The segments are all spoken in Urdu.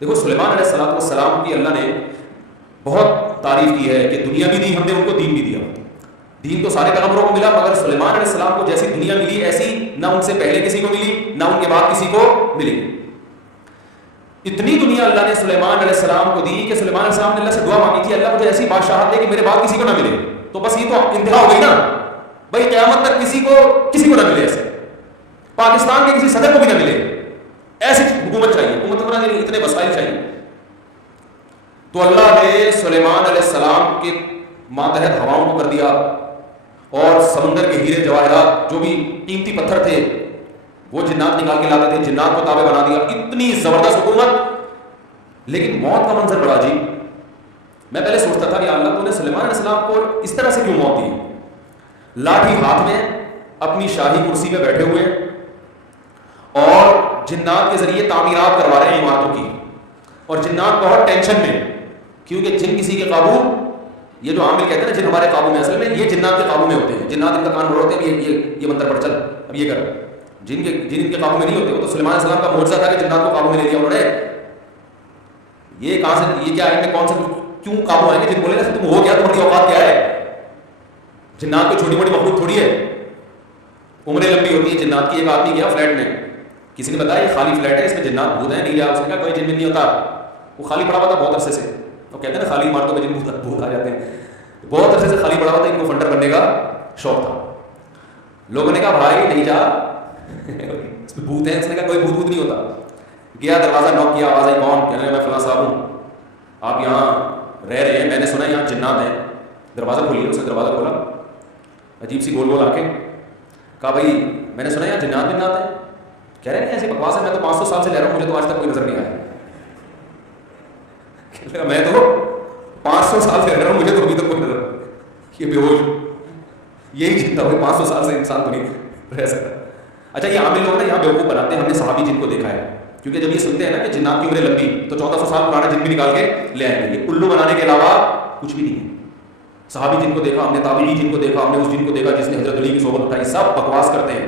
دیکھو سلیمان علیہ السلام کی اللہ نے بہت تعریف کی ہے کہ دنیا بھی دی ہم نے ان کو، دین بھی دیا. دین تو سارے پیغمبروں کو ملا، مگر سلیمان علیہ السلام کو جیسی دنیا ملی ایسی نہ ان سے پہلے کسی کو ملی نہ ان کے بعد کسی کو ملی. اتنی دنیا اللہ نے سلیمان علیہ السلام کو دی کہ سلیمان علیہ السلام نے اللہ سے دعا مانگی تھی، اللہ مجھے ایسی بادشاہت دے کہ میرے بعد کسی کو نہ ملے. تو بس یہ تو انتہا ہو گئی نا بھائی، قیامت تک کسی کو نہ ملے، ایسے پاکستان کے کسی صدر کو بھی نہ ملے، ایسی حکومت چاہیے، حکومت بنا کے اتنے وسائل چاہیے. تو اللہ نے سلیمان علیہ السلام کے ماتحت ہواؤں کو کر دیا، اور سمندر کے ہیرے جواہرات جو بھی قیمتی پتھر تھے وہ جنات نکال کے لاتے تھے، جنات کو تابع بنا دیا. اتنی زبردست حکومت. لیکن موت کا منظر بڑا عجیب. میں پہلے سوچتا تھا کہ اللہ تو نے سلیمان علیہ السلام کو اس طرح سے کیوں موت دی؟ لاٹھی ہاتھ میں اپنی شاہی کرسی پہ بیٹھے ہوئے اور جنات کے ذریعے تعمیرات کروا رہے ہیں عمارتوں کی، اور جنات بہت ٹینشن میں، کیونکہ جن کسی کے قابو، یہ جو عامل کہتے ہیں نا جن ہمارے قابو میں، اصل میں یہ جنات کے قابو میں ہوتے ہیں. جنات ان کا کان بڑھوتے ہیں، یہ منتر پڑھ چل، اب یہ کر. جن ان کے قابو میں نہیں ہوتے. وہ تو سلیمان علیہ السلام کا معجزہ تھا کہ جنات کو قابو میں لے لیا انہوں نے. یہ کہاں سے، یہ کیا ہے، کون سے کیوں قابو آئیں گے؟ جن بولے نا تم ہو کیا، تمہاری اوقات کیا ہے؟ جنات کو چھوٹی موٹی مخلوق تھوڑی ہے، عمریں لمبی ہوتی ہے جنات کی. ایک آدمی گیا فلیٹ میں، کسی نے بتایا یہ خالی فلیٹ ہے، اس میں جنات بھوت ہیں، نہیں جا. اس نے کہا کوئی جن نہیں ہوتا. وہ خالی پڑا ہوا تھا بہت عرصے سے. وہ کہتے ہیں نا خالی عمارتوں میں جن بھوت آ جاتے ہیں. بہت عرصے سے خالی پڑا ہوا تھا، ان کو فنڈر بننے کا شوق تھا. لوگوں نے کہا بھائی نہیں جا، اس میں بھوت ہیں. اس نے کہا کوئی بھوت نہیں ہوتا. گیا دروازہ نوک کیا، آواز آئی کون؟ کہنے لگا میں فلاں صاحب ہوں، آپ یہاں رہ رہے ہیں، میں نے سنا یہاں جنات ہیں. دروازہ کھولیے. اس نے دروازہ کھولا، عجیب سی گول گول آنکھیں. کہا بھائی میں نے سنا یہاں جنات ہیں. کہہ رہے ہیں ایسی بکواس ہے، میں تو 500 سال سے رہ رہا ہوں، مجھے تو آج تک کوئی نظر نہیں آیا. میں تو 500 سال سے رہ رہا ہوں، مجھے تو ابھی تک کوئی نظر نہیں. یہ بے ہوش یہی چنتا ہوئی 500 سال سے انسان تو نہیں رہ سکتا. اچھا یہ عامل لوگ نا یہاں بیوقوف بناتے ہیں. ہم نے صحابی جن کو دیکھا ہے، کیونکہ جب یہ سنتے ہیں نا کہ جنات کی عمریں لمبی، تو 1400 سال پرانا جن بھی نکال کے لے آئیں گے. یہ الو بنانے کے علاوہ کچھ بھی نہیں ہے. صحابی جن کو دیکھا ہم نے، تابعی جن کو دیکھا ہم نے، اس جن کو دیکھا جس نے حضرت علی کی صحبت اٹھائی، سب بکواس کرتے ہیں.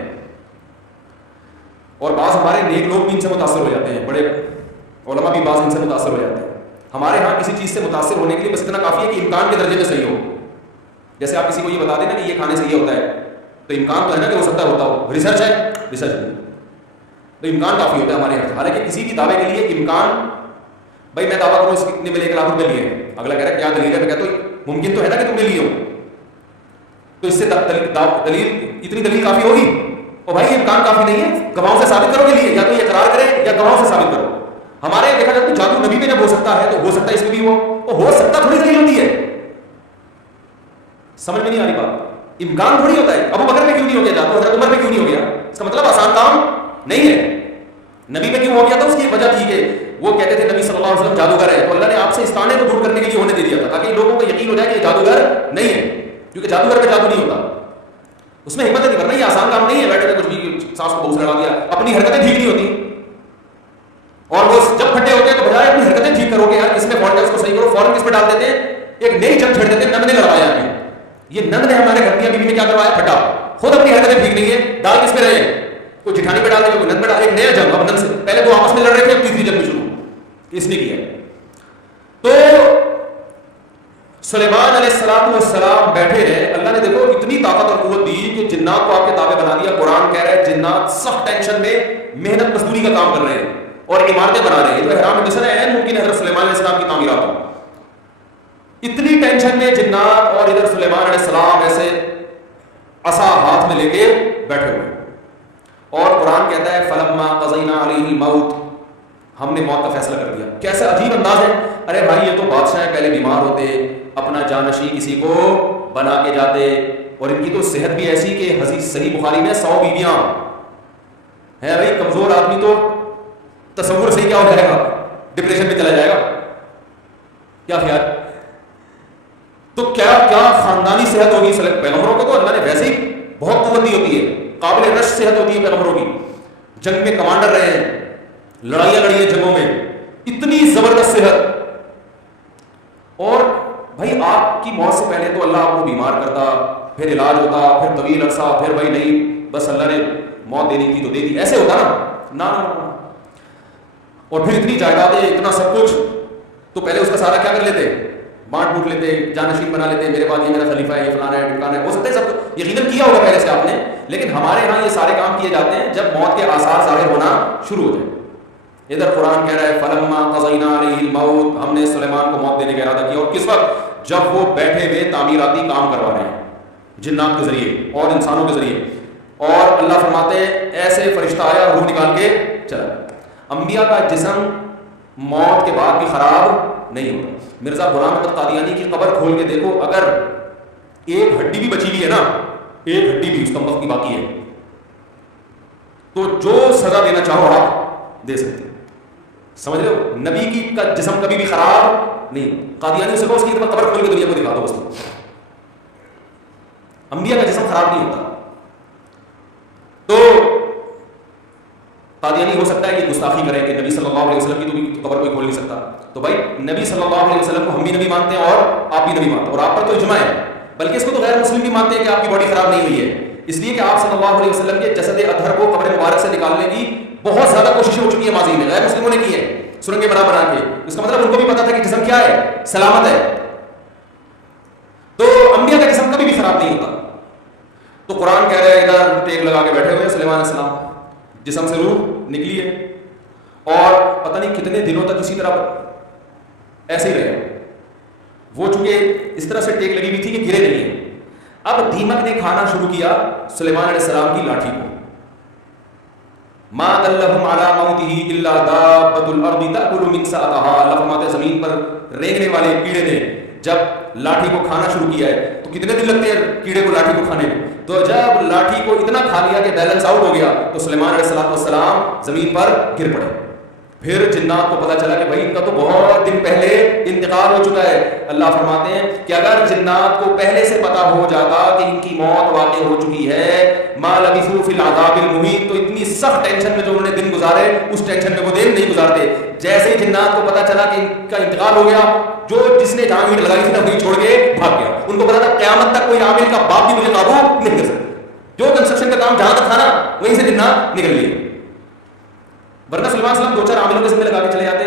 اور بعض ہمارے نیک لوگ بھی ان سے متاثر ہو جاتے ہیں، بڑے علماء بھی بعض ان سے متاثر ہو جاتے ہیں. ہمارے ہاں کسی چیز سے متاثر ہونے کے لیے بس اتنا کافی ہے کہ امکان کے درجے میں صحیح ہو. جیسے آپ کسی کو یہ بتا دیں نا کہ یہ کھانے سے یہ ہوتا ہے، تو امکان تو ہے نا کہ ہو سکتا ہوتا ہو. ریسرچ ہے، ریسرچ نہیں، تو امکان کافی ہوتا ہے ہمارے یہاں. حالانکہ کسی بھی دعوے کے لیے امکان، بھائی میں دعویٰ کروں اس کتنے میں 1 لاکھ روپے لیے ہیں، اگلا کہہ رہا ہے کیا دلیل ہے؟ میں کہتا ہوں ممکن تو ہے نا کہ تم نے لیے ہو، تو اس سے دلیل، اتنی دلیل کافی ہوگی. اور بھائی امکان کافی نہیں ہے، گواہوں سے ثابت کرو گے لیے، یا تو یہ اقرار کرے یا گواہوں سے ثابت کرو. ہمارے دیکھا جائے تو جادو نبی پہ جب ہو سکتا ہے تو ہو سکتا ہے اس میں بھی ہو سکتا تھوڑی دلیل ہوتی ہے. سمجھ میں نہیں آ رہی بات. امکان تھوڑی ہوتا ہے. ابو بکر میں کیوں نہیں ہو گیا جادو، حضرت عمر میں کیوں نہیں ہو گیا؟ اس کا مطلب آسان کام نہیں ہے. نبی میں کیوں ہو گیا تھا؟ اس کی وجہ تھی کہ وہ کہتے تھے نبی صلی اللہ علیہ وسلم جادوگر ہے، تو اللہ نے آپ سے اس طعنے کو دور کرنے کے لیے ہونے دے دیا تھا، تاکہ لوگوں کو یقین ہو جائے کہ یہ جادوگر نہیں ہے، کیونکہ جادوگر پہ جادو نہیں ہوتا. اس میں حکمت نہیں کرنا، یہ آسان کام نہیں ہے بیٹھے کچھ بھی سانس کو بہت لگا دیا. اپنی حرکتیں ٹھیک نہیں ہوتی، اور وہ جب پھٹے ہوتے ہیں تو بجائے اپنی حرکتیں ٹھیک کرو گے یار اس میں فالٹ ہے اس کو صحیح کرو، فوراً کس پہ ڈال دیتے ہیں؟ ایک نئی جنگ چھڑ دیتے ہیں. نند نے لڑوایا ہمیں، یہ نند نے ہمارے گھر کی بیوی نے کیا کروایا؟ پھٹا. خود اپنی حرکتیں ٹھیک نہیں ہے، ڈال کس پہ رہے؟ کوئی جٹھانی پہ ڈال دے، کوئی نند پہ ڈال. ایک نیا جنگ. اب نند سے پہلے تو آپس میں لڑ رہے تھے، اب تیسری جنگ بھی شروع اس نے کیا. تو سلیمان علیہ السلام بیٹھے رہے. اللہ نے دیکھو اتنی طاقت اور قوت دی کہ جنات کو آپ کے تابع بنا دیا. قرآن کہہ رہا ہے جنات سخت ٹینشن میں محنت مزدوری کا کام کر رہے ہیں اور عمارتیں بنا رہے ہیں. جو احرام مصر ہے ممکن ہے حضرت سلیمان علیہ السلام کی تعمیرات ہو. اتنی ٹینشن میں جنات، اور ادھر سلیمان علیہ السلام ایسے عصا ہاتھ میں لے کے بیٹھے ہوئے. اور قرآن کہتا ہے فلما قضینا علیہ الموت، ہم نے موت کا فیصلہ کر دیا. کیسا عجیب انداز ہے. ارے بھائی یہ تو بادشاہ ہیں، پہلے بیمار ہوتے اپنا جانشین کسی کو بنا کے جاتے، اور ان کی تو صحت بھی ایسی کہ حدیث صحیح بخاری میں 100 بیویاں ہیں. بھائی کمزور آدمی تو تصور سے کیا ہو جائے گا، ڈپریشن میں چلا جائے گا. کیا خیال؟ تو کیا خاندانی صحت ہوگی پیغمبروں کو؟ تو اللہ نے ویسے ہی بہت قوت دی ہوتی ہے، قابل رش صحت ہوتی ہے پیغمبروں کی. جنگ میں کمانڈر رہے ہیں، لڑائیاں لڑی ہیں جنگوں میں، اتنی زبردست صحت. اور بھائی آپ کی موت سے پہلے تو اللہ آپ کو بیمار کرتا، پھر علاج ہوتا، پھر طویل عرصہ، پھر بھائی نہیں بس اللہ نے موت دینی تھی تو دے دی، ایسے ہوتا نا. اور پھر اتنی جائیدادیں, اتنا سب کچھ, تو پہلے اس کا سارا کیا کر لیتے, بانٹ بوٹ لیتے, جانشین بنا لیتے, میرے بعد یہ میرا خلیفہ ہے, یہ فلانا ہے, ٹھکانا ہے. ہو سکتا ہے سب یقیناً کیا ہوگا پہلے سے آپ نے, لیکن ہمارے ہاں یہ سارے کام کیے جاتے ہیں جب موت کے آثار ظاہر ہونا شروع ہو جائے. ادھر قرآن کہہ رہا ہے فلما قضینا علیہ الموت, ہم نے سلیمان کو موت دینے کا ارادہ کیا, اور کس وقت, جب وہ بیٹھے ہوئے تعمیراتی کام کروا رہے ہیں جنات کے ذریعے اور انسانوں کے ذریعے. اور اللہ فرماتے ہیں ایسے فرشتہ آیا, روح نکال کے چلا. انبیاء کا جسم موت کے بعد بھی خراب نہیں ہوتا. مرزا غلام احمد قادیانی کی قبر کھول کے دیکھو, اگر ایک ہڈی بھی بچی ہوئی ہے نا, ایک ہڈی بھی اس کا وقت کی باقی ہے, تو جو سزا دینا چاہو آپ دے سکتے. سمجھ رہے ہو, نبی کی کا جسم کبھی بھی خراب نہیں. قادیانی سے کہو اس کی قبر کھول کے دنیا کو دکھا دو, بس انبیاء کا جسم خراب نہیں ہوتا. تو قادیانی ہو سکتا ہے کہ گستاخی کرے کہ نبی صلی اللہ علیہ وسلم کی تو قبر کوئی کھول نہیں سکتا. تو بھائی نبی صلی اللہ علیہ وسلم کو ہم بھی نبی مانتے ہیں اور آپ بھی نبی مانتے ہیں, اور آپ پر تو اجماع ہے, بلکہ اس کو تو غیر مسلم بھی مانتے ہیں کہ آپ کی باڈی خراب نہیں ہوئی ہے, اس لیے کہ آپ صلی اللہ علیہ وسلم کے جسد اطہر کو قبر مبارک سے نکالنے کی بہت زیادہ کوششیں ہو چکی ہیں ماضی میں, غیر مسلموں نے کی ہے, سرنگیں بنا کے. اس کا مطلب ان کو بھی پتا تھا کہ جسم کیا ہے, سلامت ہے. تو انبیاء کا جسم کبھی بھی خراب نہیں ہوتا. تو قرآن کہہ رہا ہے ادھر ٹیک لگا کے بیٹھے ہوئے سلیمان علیہ السلام, جسم سے روح نکلی ہے, اور پتہ نہیں کتنے دنوں تک اسی طرح ایسے ہی رہے. وہ چونکہ اس طرح سے ٹیک لگی ہوئی تھی کہ گرے نہیں ہیں. اب دیمک نے کھانا شروع کیا سلیمان علیہ السلام کی لاٹھی کو. ما دلہم علی موتہ الا دابۃ الارض تأکل من سأتہا, اللہ فرماتے زمین پر رینگنے والے کیڑے نے جب لاٹھی کو کھانا شروع کیا ہے, تو کتنے دن لگتے ہیں کیڑے کو لاٹھی کو کھانے میں, تو جب لاٹھی کو اتنا کھا لیا کہ بیلنس آؤٹ ہو گیا, تو سلیمان علیہ السلام زمین پر گر پڑے. پھر جنات کو پتا چلا کہ بھائی ان کا تو بہت دن پہلے انتقال ہو چکا ہے. اللہ فرماتے ہیں کہ اگر جنات کو پہلے سے پتا ہو جاتا کہ ان کی موت واقع ہو چکی ہے, ما لبثوا فی العذاب المہین, تو اتنی سخت ٹینشن میں جو انہوں نے دن گزارے اس ٹینشن میں وہ دن نہیں گزارتے. جیسے ہی جنات کو پتا چلا کہ ان کا انتقال ہو گیا, جس نے جہاں اینٹ لگائی تھی نا وہی چھوڑ کے بھاگ گیا. ان کو پتا تھا قیامت تک کوئی عامل کا باپ بھی مجھے قابو نہیں کر سکتا. جو کنسٹرکشن کا کام جہاں تک تھا نا وہیں سے جنات نکل لیے. ورنہ سلیمان علیہ السلام دو چار عاملوں کے ذمہ لگا کے چلے جاتے,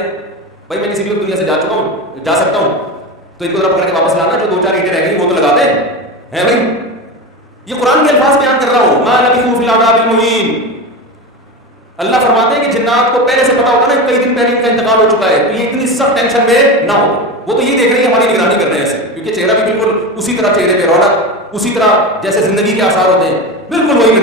بھائی میں کسی بھی دنیا سے جا چکا ہوں, جا سکتا ہوں, تو ان کو ذرا پکڑ کے واپس لانا, جو دو چار اینٹیں رہ گئی وہ تو لگا دیں. ہیں بھائی, یہ قرآن کے الفاظ بیان کر رہا ہوں. ما لبثوا فی العذاب المہین. اللہ فرماتے ہیں کہ جنات کو پہلے سے پتا ہوتا نا کئی دن پہلے ان کا انتقال ہو چکا ہے, تو یہ اتنی سخت ٹینشن میں نہ ہو. وہ تو یہ دیکھ رہے ہیں ہماری نگرانی کر رہے ہیں ایسے, کیونکہ چہرہ بھی بالکل اسی طرح, چہرے پہ رونق اسی طرح جیسے زندگی کے آثار ہوتے ہیں, بالکل وہی